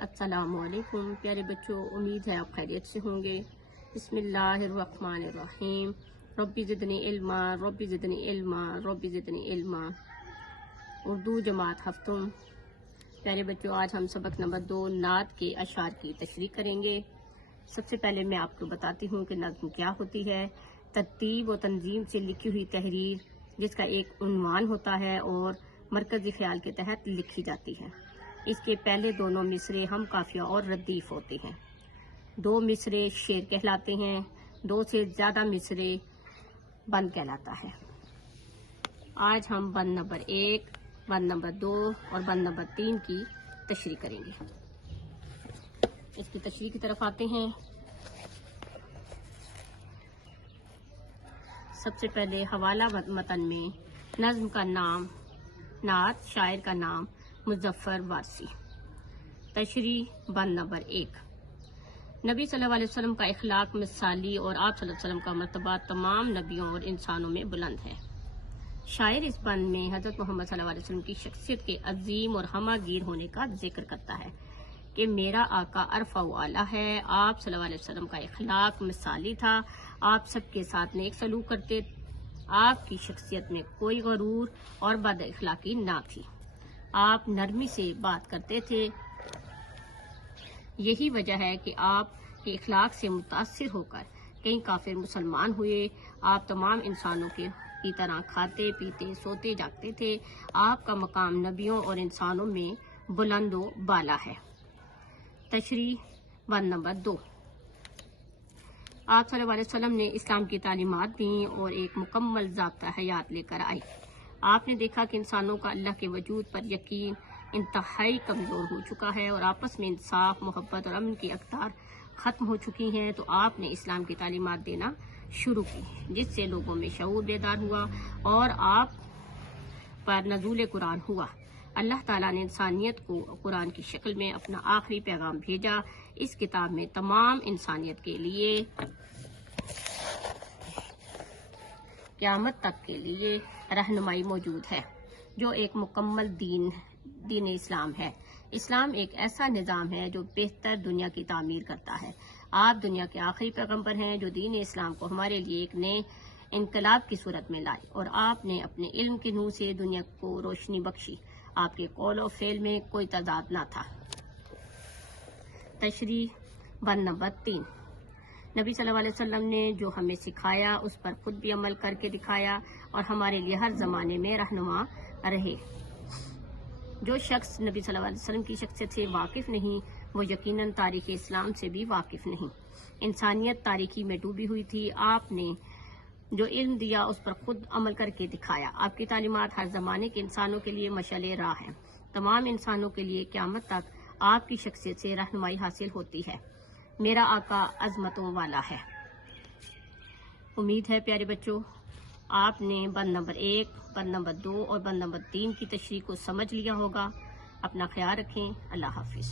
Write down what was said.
अस्सलाम वालेकुम प्यारे बच्चों, उम्मीद है आप खैरियत से होंगे। बिस्मिल्लाहिर्रहमानिर्रहीम। रब्बी ज़िदनी इल्मा, रब्बी ज़िदनी इल्मा, रब्बी ज़िदनी इल्मा। उर्दू जमात हफ्तुम। प्यारे बच्चों, आज हम सबक नंबर 2 नात के अशार की तशरीह करेंगे। सबसे पहले मैं आपको बताती हूँ कि नज़्म क्या होती है। तरतीब और तंजीम से लिखी हुई तहरीर जिसका एक उन्वान होता है और मरकजी ख्याल के तहत लिखी जाती है। इसके पहले दोनों मिसरे हम काफिया और रदीफ होते हैं। 2 मिसरे शेर कहलाते हैं, 2 से ज्यादा मिसरे बंद कहलाता है। आज हम बंद नंबर 1, बंद नंबर 2 और बंद नंबर 3 की तशरीह करेंगे। इसकी तशरीह की तरफ आते हैं। सबसे पहले हवाला मतन में नज्म का नाम, नात शायर का नाम मुज़फ़्फ़र वारसी। तशरीह बंद नंबर 1। नबी सल्लल्लाहु अलैहि वसल्लम का इखलाक मिसाली और आप सल्लल्लाहु अलैहि वसल्लम का मर्तबा तमाम नबियों और इंसानों में बुलंद है। शायर इस बंद में हजरत मोहम्मद सल्लल्लाहु अलैहि वसल्लम की शख्सियत के अजीम और हमागीर होने का जिक्र करता है कि मेरा आका अरफा व आला है। आप सल्लल्लाहु अलैहि वसल्लम का इखलाक मिसाली था, आप सबके साथ नेक सलूक करते, आपकी शख्सियत में कोई गरूर और बद इखलाकी ना थी, आप नरमी से बात करते थे। यही वजह है कि आप के इखलाक से मुतासिर होकर कई काफिर मुसलमान हुए। आप तमाम इंसानों की तरह खाते पीते सोते जागते थे। आपका मकाम नबियों और इंसानों में बुलंदो बाला है। तशरीह बंद नंबर 2। आप सल्लल्लाहु अलैहि वसल्लम ने इस्लाम की तालीमात दी और एक मुकम्मल ज़ाब्ता हयात लेकर आए। आपने देखा कि इंसानों का अल्लाह के वजूद पर यकीन इंतहाई कमज़ोर हो चुका है और आपस में इंसाफ, मोहब्बत और अमन की अक़दार ख़त्म हो चुकी हैं, तो आपने इस्लाम की तालीमात देना शुरू की, जिससे लोगों में शऊर बेदार हुआ और आप पर नज़ूल कुरान हुआ। अल्लाह ताला ने इंसानियत को कुरान की शक्ल में अपना आखिरी पैगाम भेजा। इस किताब में तमाम इंसानियत के लिए क़यामत तक के लिए रहनुमाई मौजूद है, जो एक मुकम्मल दीन इस्लाम है। इस्लाम एक ऐसा निज़ाम है जो बेहतर दुनिया की तामीर करता है। आप दुनिया के आखिरी पैगंबर हैं जो दीन इस्लाम को हमारे लिए एक नए इनकलाब की सूरत में लाए और आपने अपने इल्म के नूर से दुनिया को रोशनी बख्शी। आपके कौल और फेल में कोई तजाद ना था। तशरीह बंद नंबर 3। नबी सल्लल्लाहु अलैहि वसल्लम ने जो हमें सिखाया उस पर खुद भी अमल करके दिखाया और हमारे लिए हर जमाने में रहनुमा रहे। जो शख्स नबी सल्लल्लाहु अलैहि वसल्लम की शख्सियत से वाकिफ नहीं, वो यकीनन तारीख इस्लाम से भी वाकिफ नहीं। इंसानियत तारीकी में डूबी हुई थी। आपने जो इल्म दिया उस पर खुद अमल करके दिखाया। आपकी तालीमात हर जमाने के इंसानों के लिए मशाले राह है। तमाम इंसानों के लिए क़यामत तक आपकी शख्सियत से रहनुमाई हासिल होती है। मेरा आका अजमतों वाला है। उम्मीद है प्यारे बच्चों, आपने बंद नंबर 1, बंद नंबर 2 और बंद नंबर 3 की तशरीह को समझ लिया होगा। अपना ख्याल रखें। अल्लाह हाफिज।